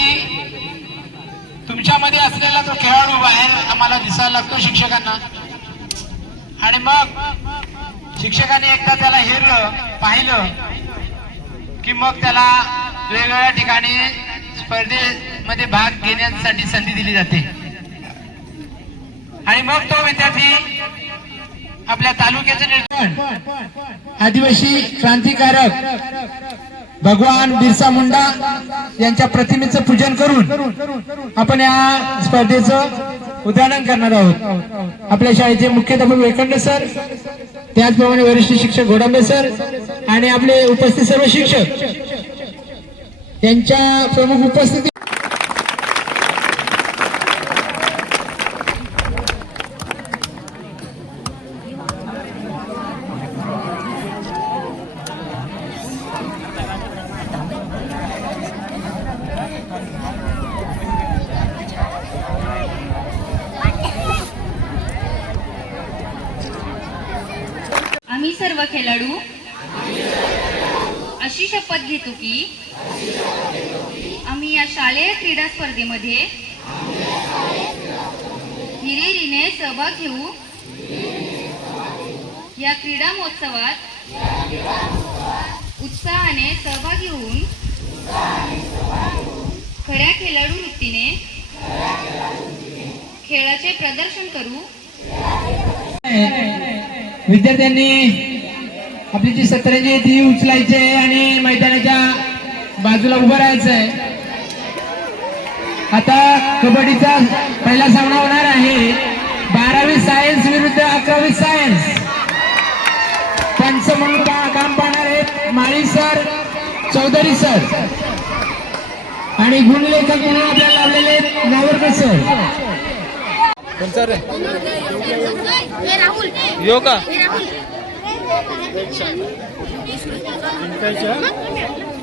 विद्यार्थी तुमच्यामध्ये असलेला तो खेळाडू बाहेर आम्हाला दिसायला लागतो शिक्षकांना. आणि मग शिक्षकाने एकदा त्याला हेरलं पाहिलं की मग त्याला वेगवेगळ्या ठिकाणी स्पर्धेमध्ये भाग घेण्यासाठी संधी दिली जाते. आणि मग तो विद्यार्थी आपल्या तालुक्याचे निर्माण आदिवासी क्रांतिकारक भगवान बिरसा मुंडा यांच्या प्रतिमेचं पूजन करून आपण या स्पर्धेचं उद्घाटन करणार आहोत. आपल्या शाळेचे मुख्याध्यापक वेकंड सर त्याचप्रमाणे वरिष्ठ शिक्षक घोडांबे सर आणि आपले उपस्थित सर्व शिक्षक त्यांच्या प्रमुख उपस्थिती आम्ही सर्व खेळाडू? अशी शपथ घेतो की आम्ही या शालेय क्रीडा स्पर्धेमध्ये हिरिरीने सहभाग घेऊ. या क्रीडा महोत्सवात उत्साहाने सहभागी होऊन खऱ्या खेळाडू वृत्तीने खेळाचे प्रदर्शन करू. विद्यार्थ्यांनी आपली जी सतरंजी आहे ती उचलायची आहे आणि मैदानाच्या बाजूला उभं राहायचं आहे आता कबड्डीचा पहिला सामना होणार आहे. बारावी सायन्स विरुद्ध अकरावी सायन्स. पंच म्हणून काम पाहणार आहेत माळी सर चौधरी सर. आणि गुणलेखक म्हणून आपल्याला लावलेले आहेत नावरकर सर. यो का? Intention. Intention.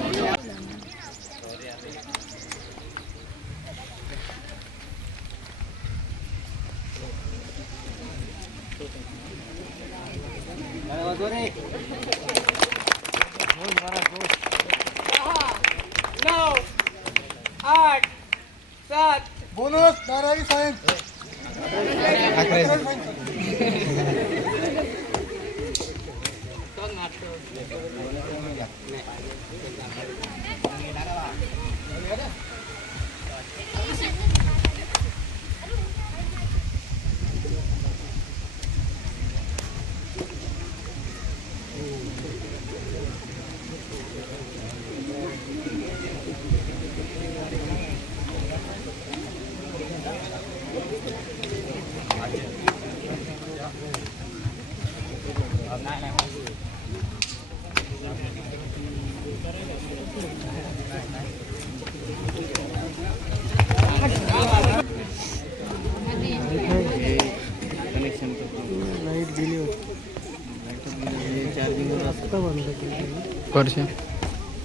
परशे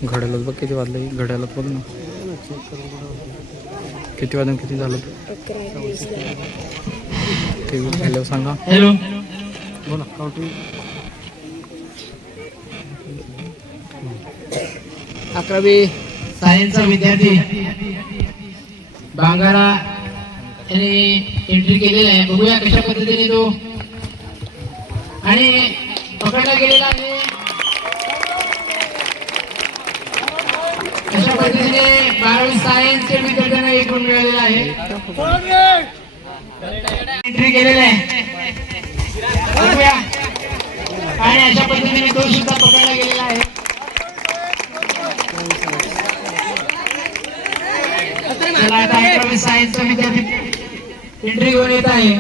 घड्यालाच बघ किती वाजले घड्यालाच बघ ना. किती वाजून किती झालं? ते झाल्यावर सांगा. हॅलो. बोला अकरावी सायन्सचा विद्यार्थी. बांगारा यांनी एंट्री केलेला आहे. बघूया कशा पद्धतीने तो. आणि पकडला गेलेला आहे. अशा पद्धतीने बारावी सायन्सचे विद्यार्थ्यांना एक गुण मिळालेला आहे? एंट्री केलेला आहे. आणि अशा पद्धतीने तो सुद्धा पकडला गेलेला आहे. चला आता अकरावी सायन्सचा विद्यार्थी एंट्री घेऊन येत आहे.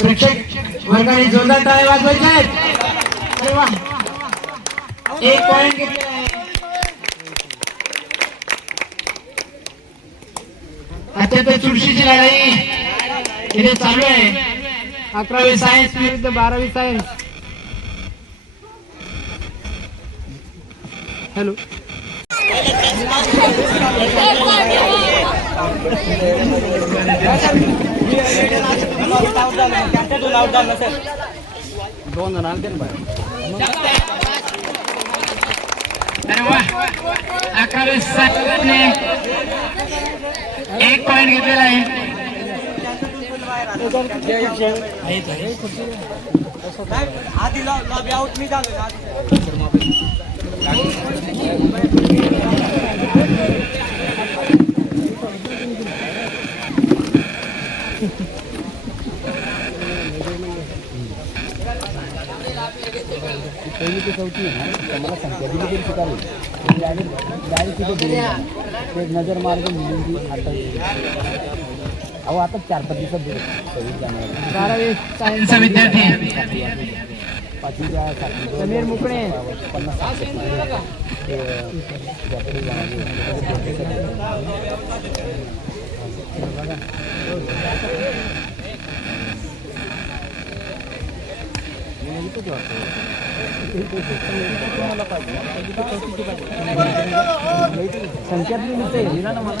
प्रेक्षक वर्गाने जोरदार टाळे वाजवायचे आहेत. अरे वा. एक पॉइंट घेतलेला आहे. अत्यंत चुरशीची लढाई इथे चालू आहे. अकरावी सायन्स विरुद्ध बारावी सायन्स हॅलो दोन जण आणते ना बाहेर. अकरावे सातने एक पॉइंट घेतलेला आहे. आधी लॉबी आउट मी झालो. के चौथी है ना तर संख्या दिली गेली डायरेक्ट डायरेक्ट तिथे एक नज़र मार्ग मुलींची आता अहो आता चार पाच दिवसात दिले सव्वीस जानेवारी बारावी विद्यार्थी समीर मुकणे पन्नास साठ टक्के. ते, त्याकडे संख्यातली नुसतं हे दिला ना मला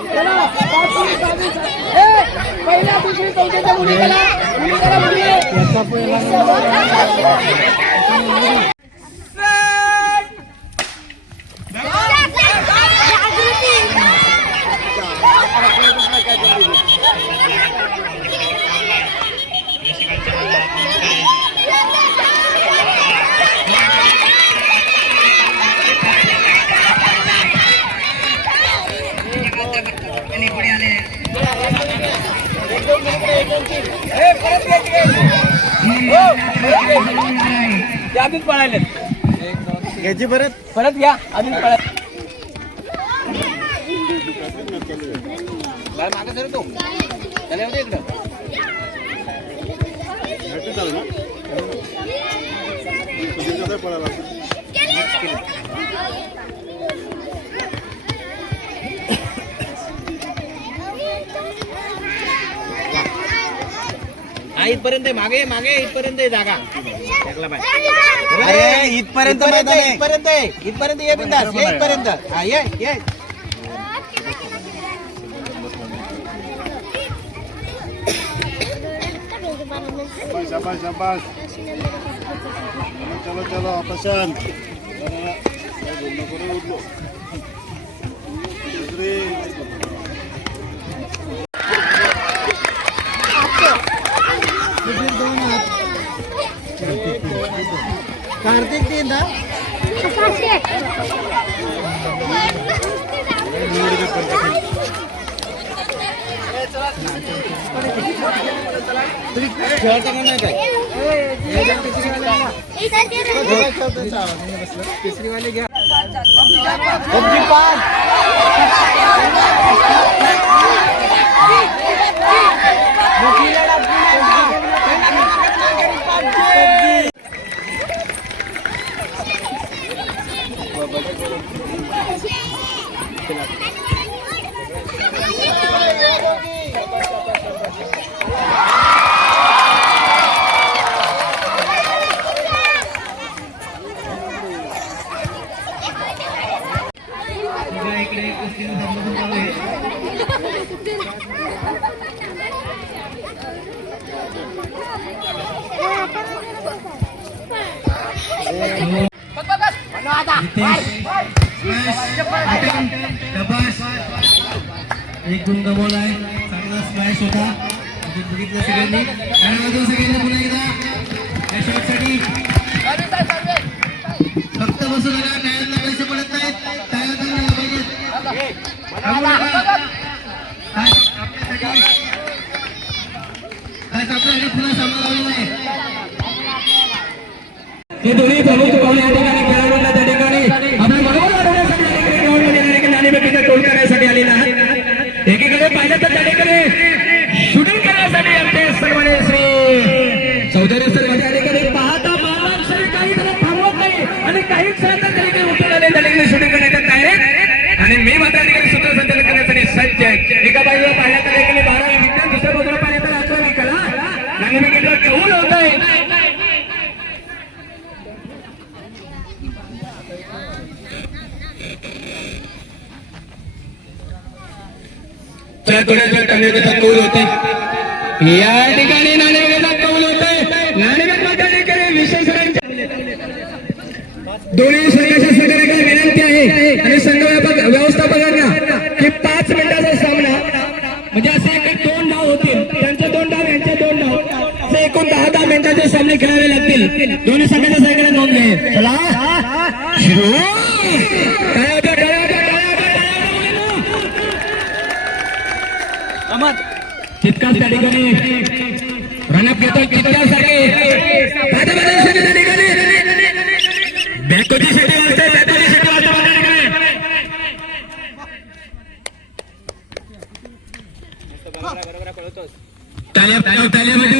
पहिल्या दुसरी चौथ्याच्या मुली करा मुली करा मुली Thank you. आधीच पळाले घ्यायची परत? परत घ्या आधीच पळा मागे सर तो. त्याला येऊ दे हा इथपर्यंत आहे, मागे मागे इथपर्यंत आहे जागा अरे इथपर्यंत इथपर्यंत आहे इथपर्यंत ये बिंदास ये इथपर्यंत हा ये ये शाबाश शाबाश चलो चलो प्रशांत उठलो दुसरी कार्तिक तीन खेळता म्हणून काय तिसरीवाले घ्या पबजी पाच एक गुण गमवलाय चांगला स्मॅश होता म्हणजे बघितलं सगळ्यांनी आणि वाजवा सगळ्यांनी 来了 त्या थोड्याशा नाणेफेकीचा कौल होते. या ठिकाणी नाणेफेकीचा कौल होते. नाणेफेक विशेष दोन्ही संघाच्या संघटनेला विनंती आहे. आणि संघ व्यवस्थापकांना की पाच मिनिटाचा सामना म्हणजे असे एक दोन डाव होतील. त्यांचे दोन डाव यांचे दोन डाव. असे एकूण दहा दहा मिनिटाचे सामने खेळावे लागतील. दोन्ही संघाच्या संघाने नोंद घे. चला शिरू काय होतं काय होतं काय होतं काय होतं अहमद मैदान त्या ठिकाणी. रनअप घेतो तितक्यासाठी त्या ठिकाणी. बॅकोची सिटी वाजते बॅकोची सिटी वाजते माझ्या ठिकाणी. ताल्या ताल्या ताल्यामध्ये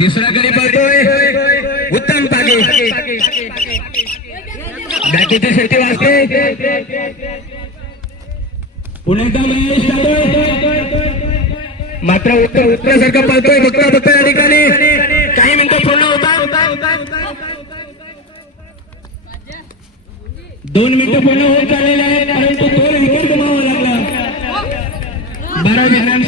तिसरा गडी पळतोय उत्तम पागे. बॅटीची शेती वाजते पुन्हा महेश मात्र उत्तर उत्तरासारखा पळतोय बघता बघता या ठिकाणी. काही मिनिटं पूर्ण होता दोन मिनिटं पूर्ण होत चाललेले आहेत परंतु दोन विकेट गमावा लागला. बारा विज्ञान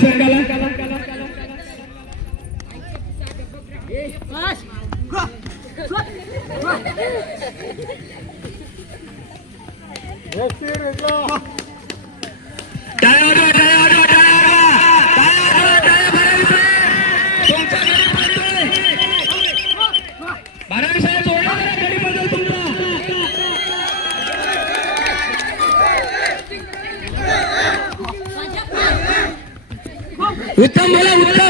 उत्तम बोला उत्तम.